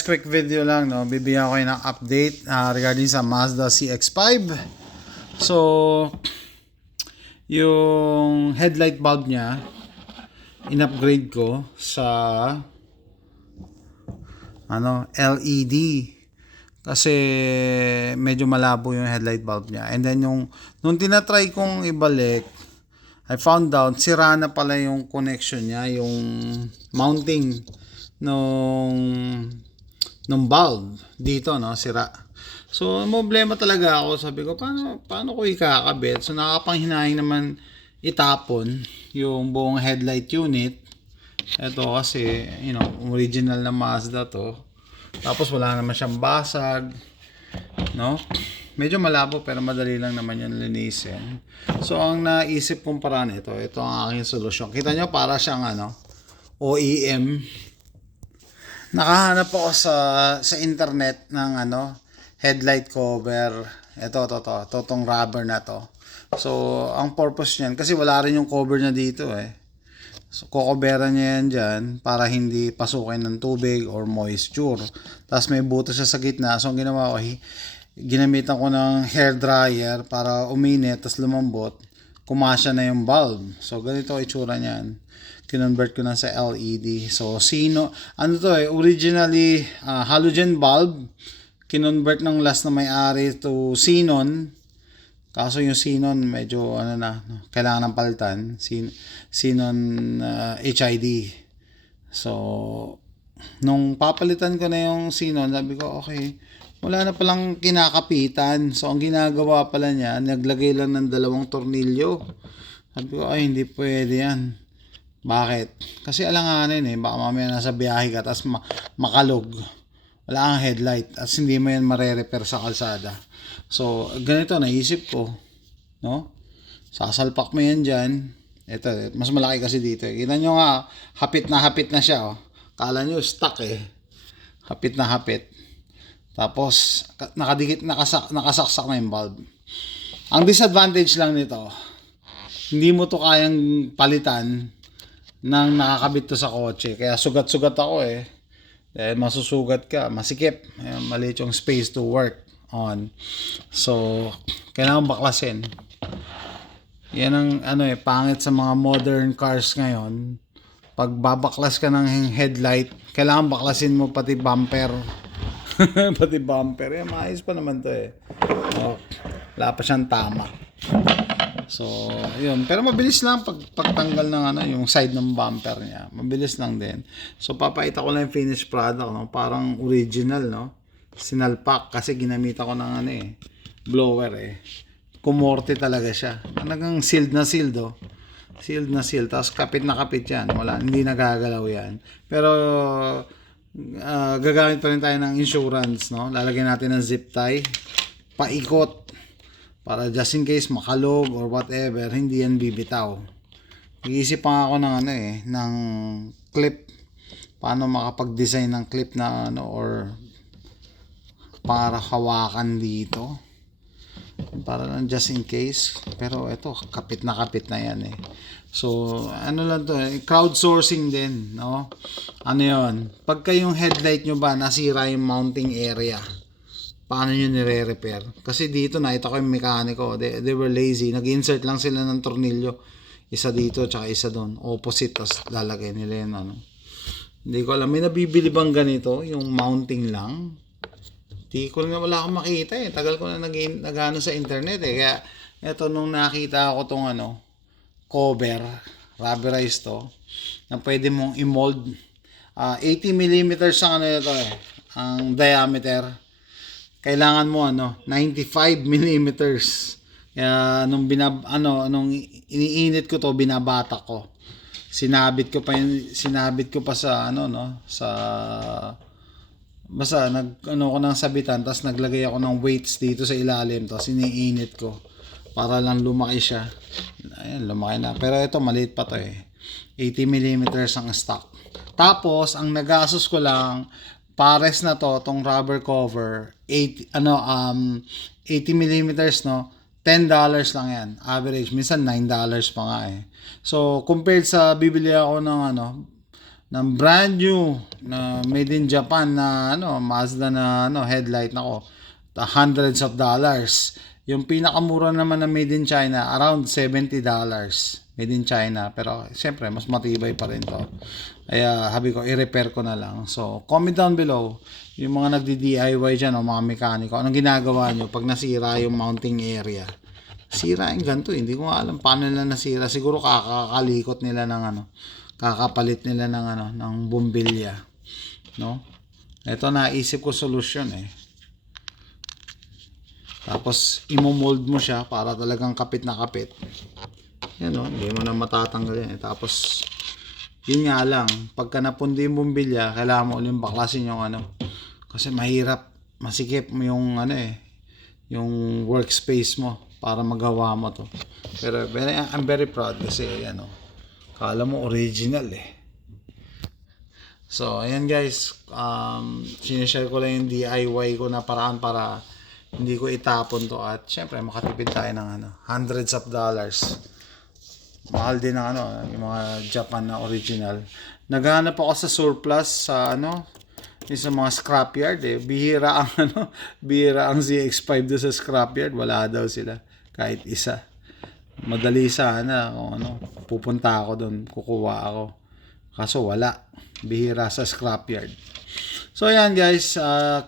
guys, quick video lang, no. Bibigyan ko kayo ng update regarding sa Mazda CX-5. So, yung headlight bulb niya, in-upgrade ko sa LED. Kasi medyo malabo yung headlight bulb niya. And then nung tinatry kong ibalik, I found out sira na pala yung connection niya, yung mounting nung bulb dito, no, sira. So problema talaga ako, sabi ko paano ko ikakabit. So nakapanghinayang naman itapon yung buong headlight unit. Ito kasi original na Mazda to, tapos wala naman siyang basag, no. Medyo malabo pero madali lang naman yung linisin. So ang naisip kong paraan, ito ang aking solusyon. Kita nyo, para siyang OEM. Nakahanap ako sa internet ng headlight cover. Ito tong rubber na to. So ang purpose niyan, kasi wala rin yung cover niya dito So kukoberan niya yan dyan para hindi pasukin ng tubig or moisture. Tapos may buto siya sa gitna. So ang ginawa ko, ginamitan ko ng hair dryer para uminit, tapos lumambot, kumasya na yung bulb. So ganito ang itsura niyan. Kinonvert ko na sa LED. So originally halogen bulb, kinonvert ng last na may-ari to xenon. Kaso yung xenon medyo kailangan ng palitan. Xenon HID. So nung papalitan ko na yung xenon, sabi ko okay, wala na palang kinakapitan. So ang ginagawa pala niya, naglagay lang ng 2 tornilyo. Sabi ko ay hindi pwede yan. Bakit? Kasi alanganin baka mamaya nasa biyahe ka tapos makalog, wala kang headlight at hindi mo yan mare-repair sa kalsada. So ganito naisip ko, no, sasalpak mo yan dyan. Ito mas malaki kasi dito Kita nyo nga, hapit na siya Kala nyo stuck hapit na hapit. Tapos nakadikit, nakasaksak na yung bulb. Ang disadvantage lang nito, hindi mo to kayang palitan nang nakakabit to sa kotse. Kaya sugat-sugat ako dahil masusugat ka, masikip, maliit yung space to work on. So kailangan baklasin. Yan ang pangit sa mga modern cars ngayon. Pag babaklas ka ng headlight, kailangan baklasin mo pati bumper. Pati bumper. Maayos pa naman to wala pa siyang tama. So yun, pero mabilis lang pagtanggal ng yung side ng bumper niya. Mabilis lang din. So papakita ko lang yung finished product, parang original, sinalpak kasi ginamit ako ng blower kumorte talaga siya. Talagang sealed na sealed Sealed na sealed. Tapos kapit na kapit yan. Hindi nagagalaw yan. Pero gagamit pa rin tayo ng insurance, Lalagyan natin ng zip tie, paikot, para just in case makalog or whatever, hindi yan bibitaw. Iisip pa ako ng clip, paano makapag-design ng clip na or para hawakan dito, para lang just in case. Pero ito, kapit na yan So lang to, crowdsourcing din, yon, pagka yung headlight nyo ba nasira yung mounting area, paano nyo nire-repair? Kasi dito nakita ko yung mekaniko, they were lazy, nag-insert lang sila ng tornilyo, isa dito tsaka isa doon, opposite, tas lalagay nila yun hindi ko alam, may nabibili bang ganito yung mounting lang? Hindi ko lang, wala akong makita tagal ko na nag-ano sa internet kaya eto, nung nakita ako tong cover, rubberized to, na pwede mong i-mold. 80mm ang ito ang diameter. Kailangan mo 95mm. Kaya nung iniinit ko to, binabatak ko. Sinabit ko pa sa sa basta ko ng sabitan, tapos naglagay ako ng weights dito sa ilalim, tapos iniinit ko para lang lumaki siya. Ayun, lumaki na. Pero ito maliit pa to 80mm ang stock. Tapos ang nagastos ko lang, pares na tong rubber cover, 80mm, $10 lang yan. Average, minsan $9 pa nga So compared sa bibili ako ng ng brand new na made in Japan na Mazda na headlight nako. Hundreds of dollars. Yung pinakamura naman na made in China, around $70. Made in China. Pero, siyempre, mas matibay pa rin to. Kaya, sabi ko, i-repair ko na lang. So, comment down below, yung mga nagdi-DIY dyan, o mga mekaniko, anong ginagawa nyo pag nasira yung mounting area? Sira yung ganito. Hindi ko nga alam paano nila nasira. Siguro kakakalikot nila ng kakapalit nila ng bumbilya. No? Ito, naisip ko solusyon Tapos, imo-mold mo siya para talagang kapit na kapit. Yan hindi mo na matatanggal yan. Tapos, yun nga lang, pagka napundi yung bumbilya, kailangan mo ulit baklasin yung Kasi mahirap, masikip mo yung yung workspace mo para magawa mo to. Pero I'm very proud kasi kala mo original So, ayan guys, sinishare ko lang yung DIY ko na paraan para hindi ko itapon to at syempre makatipid tayo ng hundreds of dollars. Mahal din ng yung mga Japan na original. Naghahanap ako sa surplus sa sa mga scrapyard Bihira ang bihira ang ZX5 do sa scrapyard, wala daw sila kahit isa. Madali sana kung pupunta ako doon, kukuha ako. Kaso wala. Bihira sa scrapyard. So ayan guys,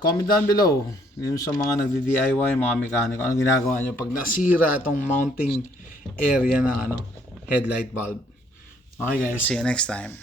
comment down below yung sa mga nagdi-DIY, mga mekaniko, anong ginagawa nyo pag nasira itong mounting area ng headlight bulb. Okay guys, see you next time.